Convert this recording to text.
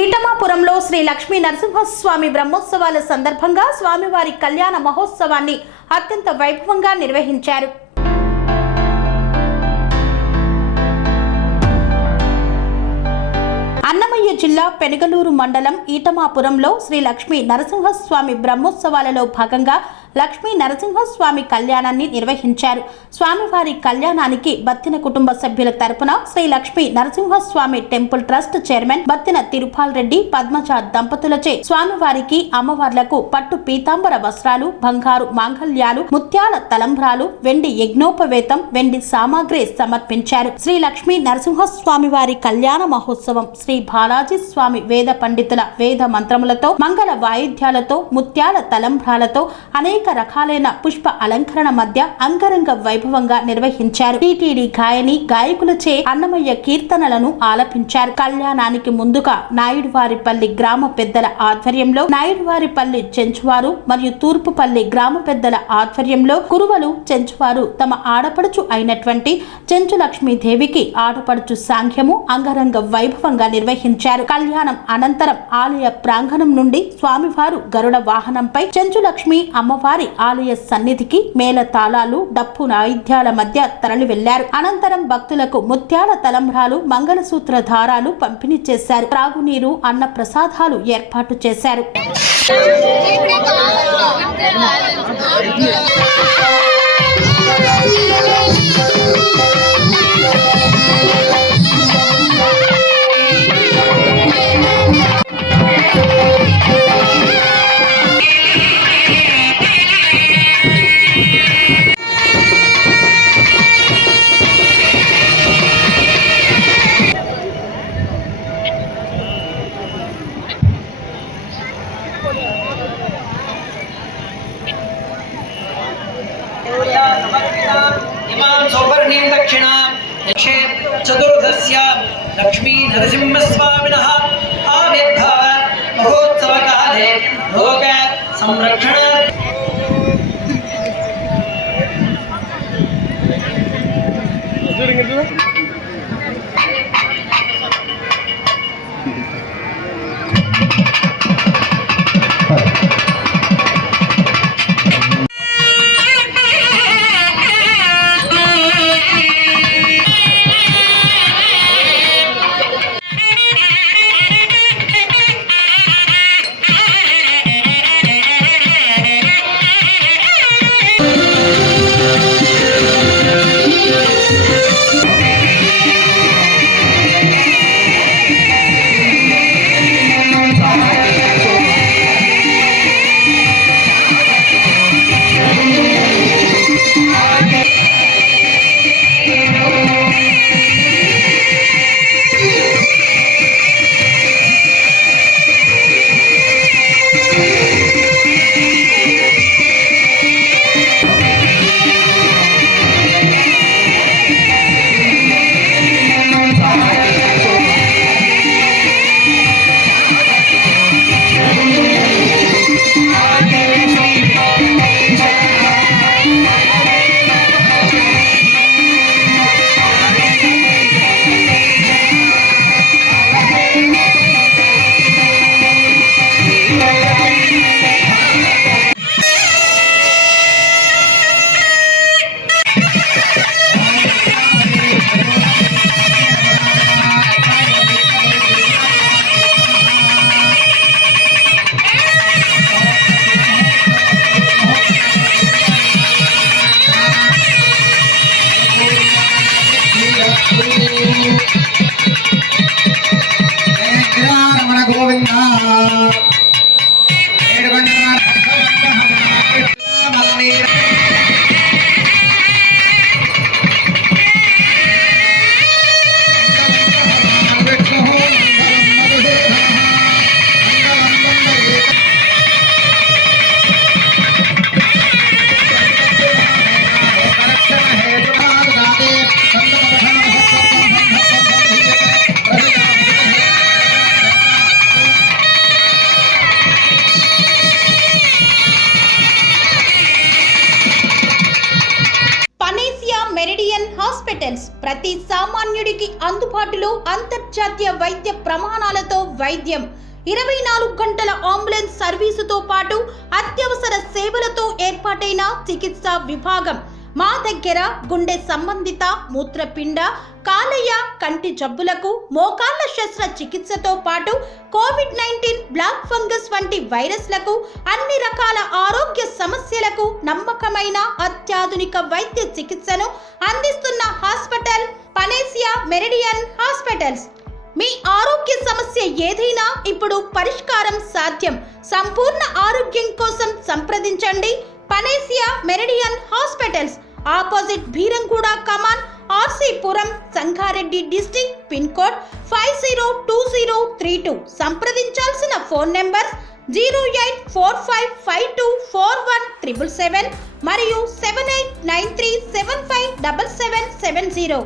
ఈటమాపురంలో శ్రీ లక్ష్మీ నరసింహస్వామి బ్రహ్మోత్సవాల సందర్భంగా స్వామివారి కళ్యాణ మహోత్సవాన్ని అత్యంత వైభవంగా నిర్వహించారు. అన్నమయ్య జిల్లా పెనగలూరు మండలం ఈటమాపురంలో శ్రీ లక్ష్మీ నరసింహస్వామి బ్రహ్మోత్సవాలలో భాగంగా లక్ష్మీ నరసింహస్వామి కళ్యాణాన్ని నిర్వహించారు. స్వామివారి కళ్యాణానికి బత్తిన కుటుంబ సభ్యుల తరపున Shri Lakshmi Narasimhaswamy temple trust chairman Battina Tirupal Reddy Padmaja దంపతులచే స్వామివారికి అమ్మవార్లకు పట్టు పీతాంబర వస్త్రాలు, బంగారు మాంగళ్యాలు, ముత్యాల తలంబ్రాలు, వెండి యజ్ఞోపవేతం, వెండి సామాగ్రి సమర్పించారు. శ్రీ లక్ష్మీ నరసింహస్వామి వారి కళ్యాణ మహోత్సవం శ్రీ బాలాజీ స్వామి వేద పండితుల వేద మంత్రములతో, మంగళ వాయిద్యాలతో, ముత్యాల తలంబ్రాలతో, అనేక రకాలైన పుష్ప అలంకరణ మధ్య అంగరంగ వైభవంగా నిర్వహించారు. టీటీడీ గాయని గాయకులచే అన్నమయ్య కీర్తనలను ఆలపించారు. కళ్యాణానికి ముందుగా నాయుడువారిపల్లి గ్రామ పెద్దల ఆధ్వర్యంలో నాయుడువారిపల్లి చెంచువారు మరియు తూర్పుపల్లి గ్రామ పెద్దల ఆధ్వర్యంలో కురువలు చెంచువారు తమ ఆడపడుచు అయినటువంటి చెంచు లక్ష్మీదేవికి ఆడపడుచు సాంఖ్యము అంగరంగ వైభవంగా నిర్వహించారు. కళ్యాణం అనంతరం ఆలయ ప్రాంగణం నుండి స్వామివారు గరుడ వాహనంపై చెంచు లక్ష్మి అమ్మవారి ఆలయ సన్నిధికి మేళ తాళాలు, డప్పు వాయిద్యాల మధ్య తరలి వెళ్లారు. అనంతరం భక్తులకు ముత్యాల తలంబ్రాలు, మంగళసూత్ర దారాలు పంపిణీ చేశారు. త్రాగునీరు, అన్న ప్రసాదాలు ఏర్పాటు చేశారు. चतुर्दश्य लक्ष्मी नरसिंहस्वामिनः आविर्भाव महोत्सव काले लोक संरक्षण సామాన్యుడికి అందుబాటులో అంతర్జాతీయ వైద్య ప్రమాణాలతో వైద్యం, 24 గంటల అంబులెన్స్ సర్వీసుతో పాటు అత్యవసర సేవలతో ఏర్పాటైన చికిత్సా విభాగం. మా దగ్గర గుండె సంబంధిత, మూత్రపిండ, కాలేయ, కంటి జబ్బులకు, మోకాళ్ల శస్త్రచికిత్సతో పాటు కోవిడ్-19, బ్లాక్ ఫంగస్ వంటి వైరస్లకు, అన్ని రకాల ఆరోగ్య సమస్యలకు నమ్మకమైన అత్యాధునిక వైద్య చికిత్సను అందిస్తున్న హాస్పిటల్ పనేసియా మెరిడియన్ హాస్పిటల్స్. మీ ఆరోగ్య సమస్య ఏదైనా ఇప్పుడు పరిష్కారం సాధ్యం. సంపూర్ణ ఆరోగ్యం కోసం సంప్రదించండి Panacea Meridian hospitals, opposite Bheeramguda కమాన్, RC Puram, Sangareddy district, pin code 502032. సంప్రదించాల్సిన ఫోన్ నెంబర్ 0845524177 మరియు 7893757770.